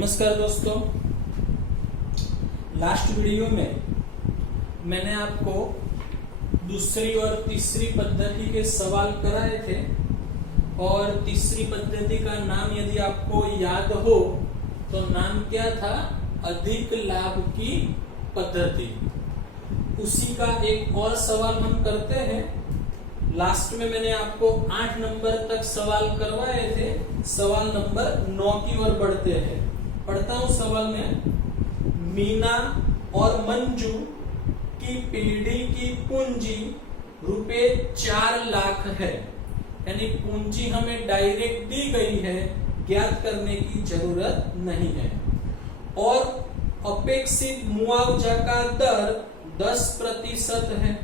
नमस्कार दोस्तों, last video में मैंने आपको दूसरी और तीसरी पद्धति के सवाल कराए थे और तीसरी पद्धति का नाम यदि आपको याद हो तो नाम क्या था? अधिक लाभ की पद्धति। उसी का एक और सवाल हम करते हैं। लास्ट में मैंने आपको 8 नंबर तक सवाल करवाए थे। सवाल नंबर 9 की ओर बढ़ते हैं। पढ़ता हूं सवाल में। मीना और मंजू की पीढ़ी की पूंजी रुपए 4 लाख है, यानी पूंजी हमें डायरेक्ट दी गई है, ज्ञात करने की जरूरत नहीं है। और अपेक्षित मुआवजा का दर 10% है।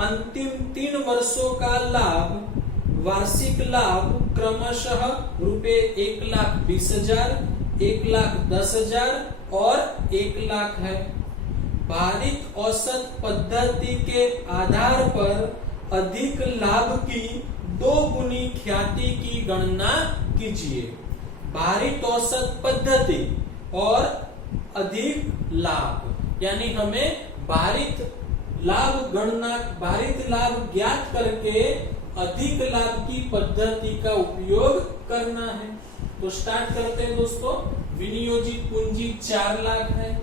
अंतिम 3 वर्षों का लाभ, वार्षिक लाभ क्रमशः रुपए 1,20,000, 1,10,000 और 1 लाख है। भारित औसत पद्धति के आधार पर अधिक लाभ की 2 गुनी ख्याति की गणना कीजिए। भारित औसत पद्धति और अधिक लाभ, यानी हमें भारित लाभ ज्ञात करके अधिक लाभ की पद्धति का उपयोग करना है। तो स्टार्ट करते हैं दोस्तों। विनियोजित पूंजी 4 लाख है।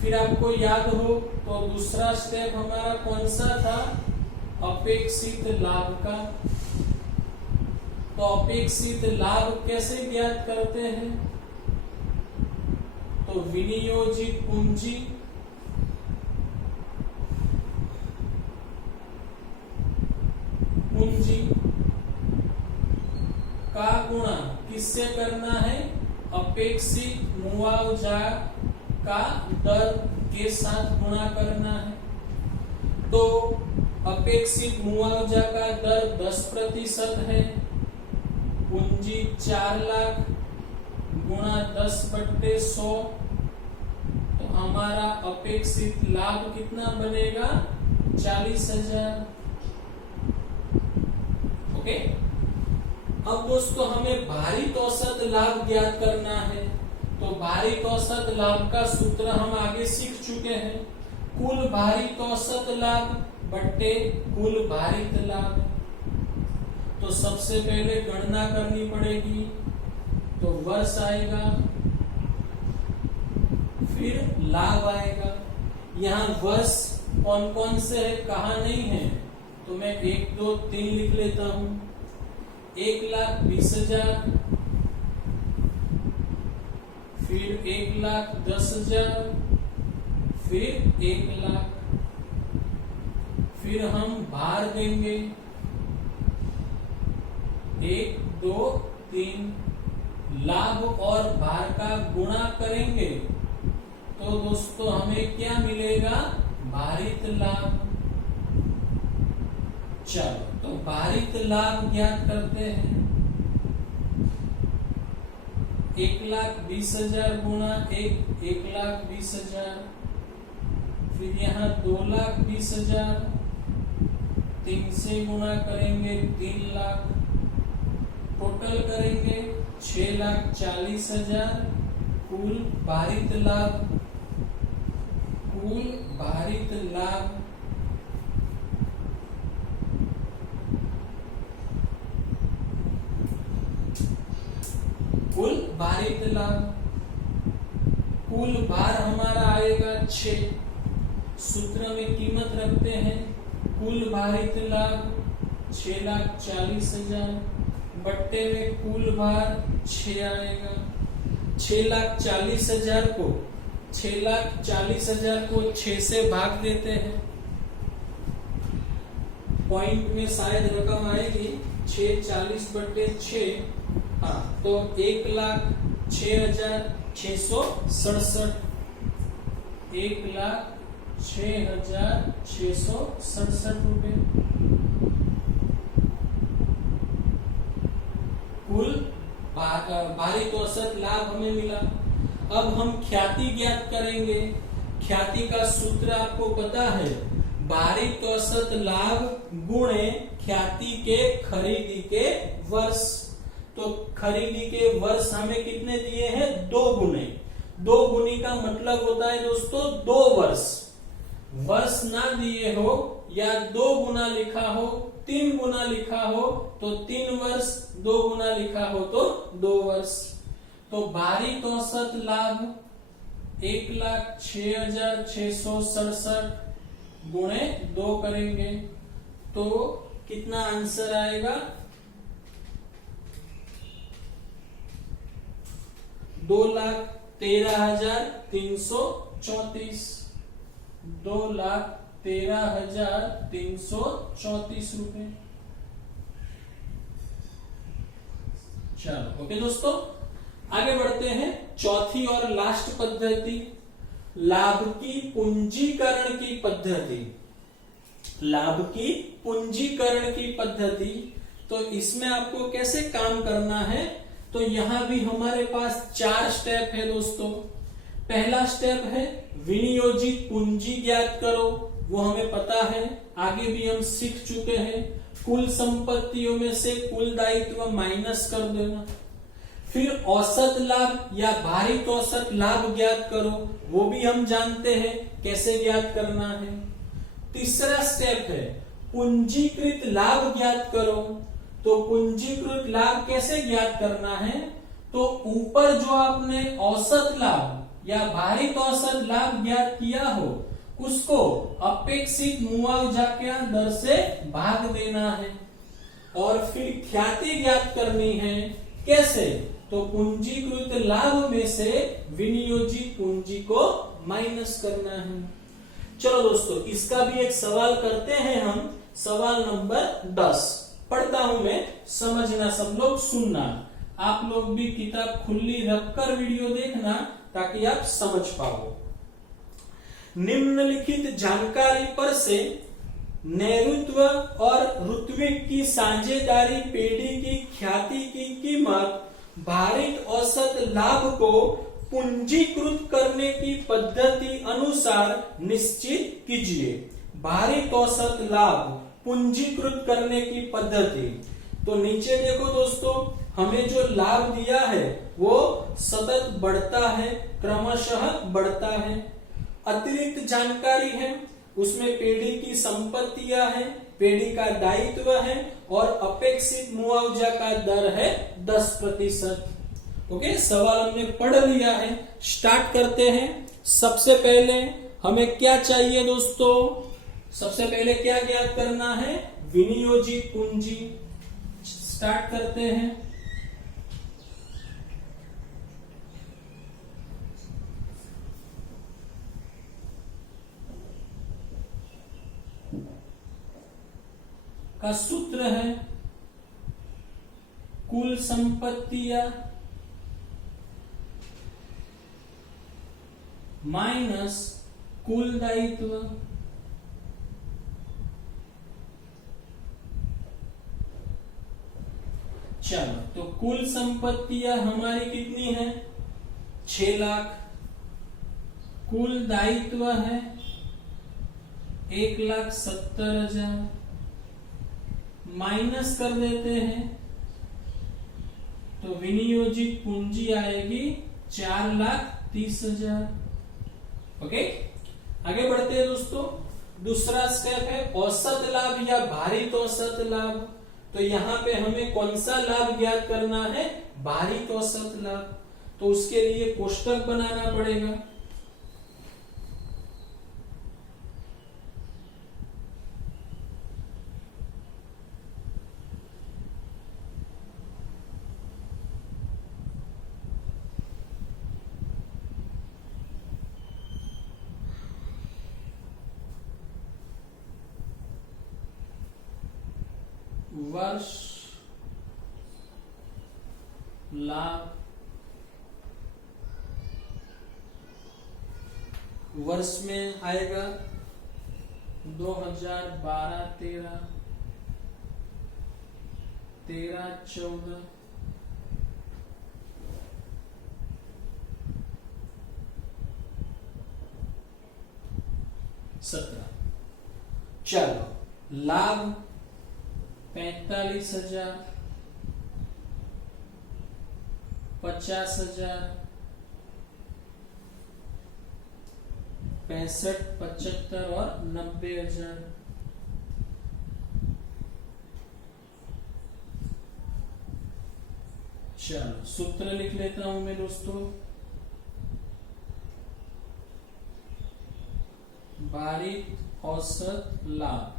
फिर आपको याद हो तो दूसरा स्टेप हमारा कौन सा था? अपेक्षित लाभ का। तो अपेक्षित लाभ कैसे ज्ञात करते हैं? तो विनियोजित पूंजी का गुणा किससे करना है? अपेक्षित मुआवजा का दर के साथ गुणा करना है। तो अपेक्षित मुआवजा का दर 10% है। पूंजी 4 लाख गुणा 10/100, तो हमारा अपेक्षित लाभ कितना बनेगा? 40,000। ओके। अब दोस्तों हमें भारित औसत लाभ ज्ञात करना है। तो भारित औसत लाभ का सूत्र हम आगे सीख चुके हैं। कुल भारित औसत लाभ बट्टे कुल भारित लाभ। तो सबसे पहले गणना करनी पड़ेगी। तो वर्ष आएगा, फिर लाभ आएगा। यहाँ वर्ष कौन कौन से है, कहा नहीं है, तो मैं 1, 2, 3 लिख लेता हूं। 1,20,000, फिर 1,10,000, फिर 1 लाख। फिर हम भार देंगे 1, 2, 3। लाभ और भार का गुणा करेंगे तो दोस्तों हमें क्या मिलेगा? भारित लाभ। चलो, तो भारित लाभ ज्ञात करते हैं। 1,20,000 गुणा 1,20,000, फिर यहाँ 2,20,000, 3 से गुणा करेंगे 3 लाख, टोटल करेंगे 6,40,000। कुल भारित लाभ कुल भार हमारा आएगा 6। सूत्र में कीमत रखते हैं। कुल भारित लाभ 6,40,000 बट्टे में कुल भार 6 आएगा। 6,40,000 को 6 से भाग देते हैं। पॉइंट में शायद रकम आएगी 6,40/6। हाँ, तो 1,06,667। 1,06,667 रुपए कुल भारित औसत लाभ हमें मिला। अब हम ख्याति ज्ञात करेंगे। ख्याति का सूत्र आपको पता है, भारित औसत लाभ गुणे ख्याति के खरीदी के वर्ष। तो खरीदी के वर्ष हमें कितने दिए हैं? 2 गुने। 2 गुनी का मतलब होता है दोस्तों 2 वर्ष। वर्ष ना दिए हो या 2 गुना लिखा हो, 3 गुना लिखा हो तो 3 वर्ष, 2 गुना लिखा हो तो 2 वर्ष। तो भारित औसत लाभ 1,06,667 गुणे 2 करेंगे तो कितना आंसर आएगा? 2,13,334। 2,13,334 रुपए। चलो ओके दोस्तों, आगे बढ़ते हैं। चौथी और लास्ट पद्धति, लाभ की पूंजीकरण की पद्धति। लाभ की पूंजीकरण की पद्धति, तो इसमें आपको कैसे काम करना है? तो यहां भी हमारे पास 4 स्टेप है दोस्तों। पहला स्टेप है विनियोजित पूंजी ज्ञात करो, वो हमें पता है, आगे भी हम सीख चुके हैं। कुल संपत्तियों में से कुल दायित्व माइनस कर देना। फिर औसत लाभ या भारित औसत लाभ ज्ञात करो, वो भी हम जानते हैं कैसे ज्ञात करना है। तीसरा स्टेप है पूंजीकृत लाभ ज्ञात करो, तो पूंजीकृत लाभ कैसे ज्ञात करना है? तो ऊपर जो आपने औसत लाभ या भारित औसत लाभ ज्ञात किया हो उसको अपेक्षित मुआवजा के दर से भाग देना है और फिर ख्याति ज्ञात करनी है। कैसे? तो पूंजीकृत लाभ में से विनियोजित पूंजी को माइनस करना है। चलो दोस्तों, इसका भी एक सवाल करते हैं हम। सवाल नंबर 10 पढ़ता हूं मैं, समझना सब लोग, सुनना। आप लोग भी किताब खुली रखकर वीडियो देखना ताकि आप समझ पाओ। निम्नलिखित जानकारी पर से नैऋत्व और ऋत्विक की साझेदारी पेढ़ी की ख्याति की कीमत भारित औसत लाभ को पूंजीकृत करने की पद्धति अनुसार निश्चित कीजिए। भारित औसत लाभ पूंजीकृत करने की पद्धति, तो नीचे देखो दोस्तों, हमें जो लाभ दिया है वो सतत बढ़ता है, क्रमशः बढ़ता है। अतिरिक्त जानकारी है, उसमें पेढ़ी की संपत्तियां हैं, पेढ़ी का दायित्व है और अपेक्षित मुआवजा का दर है 10%। ओके, सवाल हमने पढ़ लिया है। स्टार्ट करते हैं। सबसे पहले हमें क्या चाहिए दोस्तों? सबसे पहले क्या ज्ञात करना है? विनियोजित पूंजी। स्टार्ट करते हैं। का सूत्र है कुल संपत्तियां माइनस कुल दायित्व। चलो, तो कुल संपत्तियां हमारी कितनी है? 6 लाख। कुल दायित्व है 1,70,000। माइनस कर देते हैं तो विनियोजित पूंजी आएगी 4,30,000। ओके, आगे बढ़ते हैं दोस्तों। दूसरा स्टेप है औसत लाभ या भारित औसत लाभ। तो यहाँ पे हमें कौन सा लाभ ज्ञात करना है? भारित औसत लाभ। तो उसके लिए कोष्टक बनाना पड़ेगा। वर्ष लाभ, वर्ष में आएगा 2012-13, 13-14, 17। चलो, लाभ 45,000, 50,000, 65, 75 और 90,000। चलो सूत्र लिख लेता हूं मैं दोस्तों। भारित औसत लाभ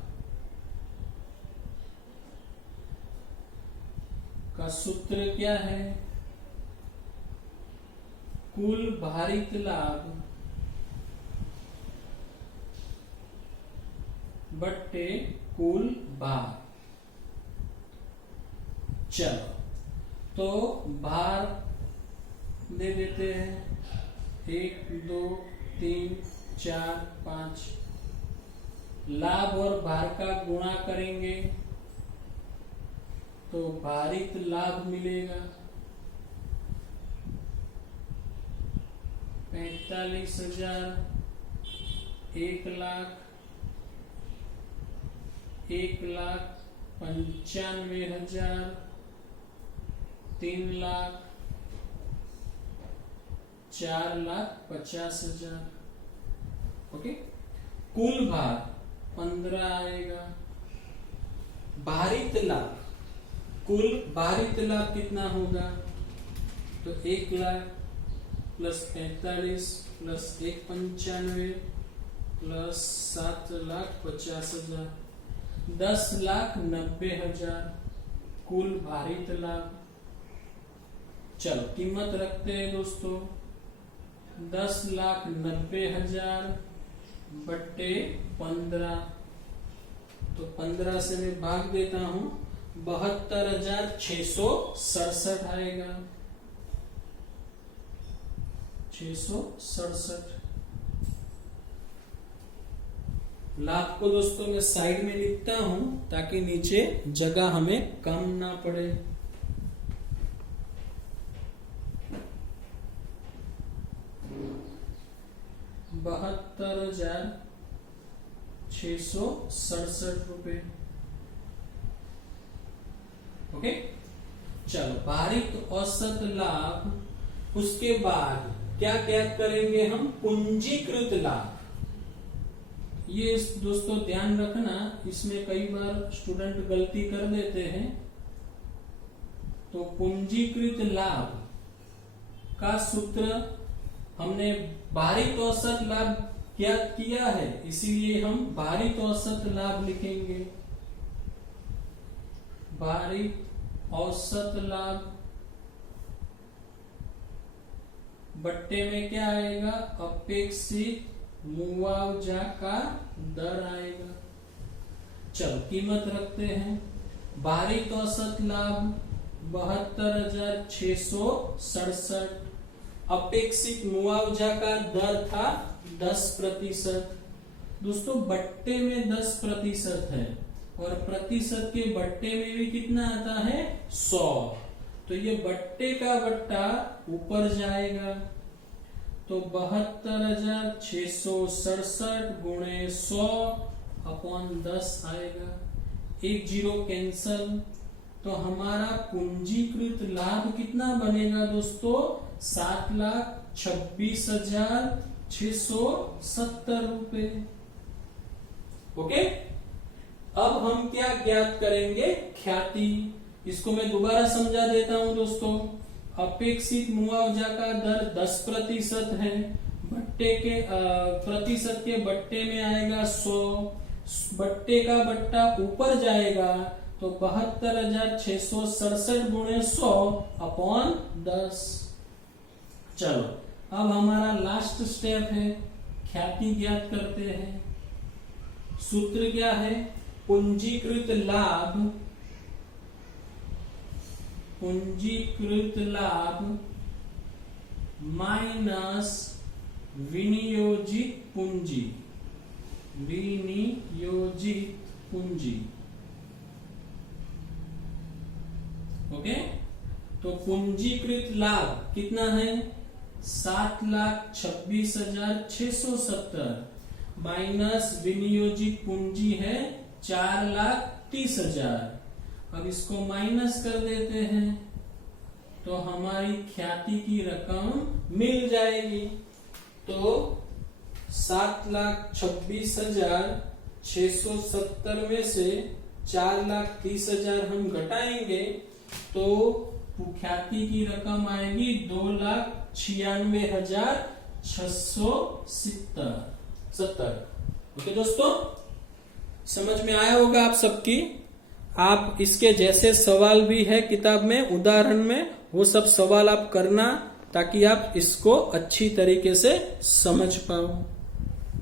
का सूत्र क्या है? कुल भारित लाभ बट्टे कुल भार। चलो तो भार दे देते हैं 1, 2, 3, 4, 5। लाभ और भार का गुणा करेंगे तो भारित लाभ मिलेगा 45,000, 1,00,000, 1,95,000, 3,00,000, 4,50,000। ओके, कुल भार 15 आएगा। भारित लाभ, कुल भारित लाभ कितना होगा? तो 1,00,000 प्लस 45 प्लस 1,95 प्लस 7,50,000, 10,90,000 कुल भारित लाभ। चलो कीमत रखते हैं दोस्तों 10,90,000 बट्टे 15। तो 15 से मैं भाग देता हूं 72,667 आएगा। 667 लाभ को दोस्तों मैं साइड में लिखता हूं ताकि नीचे जगह हमें कम ना पड़े। ₹72,667। ओके, चलो भारित औसत लाभ। उसके बाद क्या क्या करेंगे हम? पूंजीकृत लाभ। ये दोस्तों ध्यान रखना, इसमें कई बार स्टूडेंट गलती कर देते हैं। तो पूंजीकृत लाभ का सूत्र हमने भारित औसत लाभ ज्ञात किया है, इसीलिए हम भारित औसत लाभ लिखेंगे। भारित औसत लाभ बट्टे में क्या आएगा? अपेक्षित मुआवजा का दर आएगा। चलो कीमत रखते हैं। भारित औसत लाभ 72,667। अपेक्षित मुआवजा का दर था 10%। दोस्तों बट्टे में 10% है और प्रतिशत के बट्टे में भी कितना आता है? 100। तो ये बट्टे का बट्टा ऊपर जाएगा तो 72,667 गुणे 100 अपॉन 10 आएगा। 1 0 कैंसल। तो हमारा पूंजीकृत लाभ कितना बनेगा दोस्तों? 7,26,670 रुपए। ओके, अब हम क्या ज्ञात करेंगे? ख्याति। इसको मैं दोबारा समझा देता हूं दोस्तों। अपेक्षित मुआवजा का दर 10% है। बट्टे के प्रतिशत के बट्टे में आएगा 100। बट्टे का बट्टा ऊपर जाएगा तो 72,667 गुणे 100 अपॉन 10। चलो अब हमारा लास्ट स्टेप है, ख्याति ज्ञात करते हैं। सूत्र क्या है? पूंजीकृत लाभ, पूंजीकृत लाभ माइनस विनियोजित पूंजी, विनियोजित पूंजी। ओके, तो पूंजीकृत लाभ कितना है? 7,26,670 माइनस विनियोजित पूंजी है 4,30,000। अब इसको माइनस कर देते हैं तो हमारी ख्याति की रकम मिल जाएगी। तो 7,26,670 में से 4,30,000 हम घटाएंगे तो ख्याति की रकम आएगी 2,96,670। ओके दोस्तों, समझ में आया होगा आप सबकी। आप इसके जैसे सवाल भी है किताब में, उदाहरण में, वो सब सवाल आप करना ताकि आप इसको अच्छी तरीके से समझ पाओ।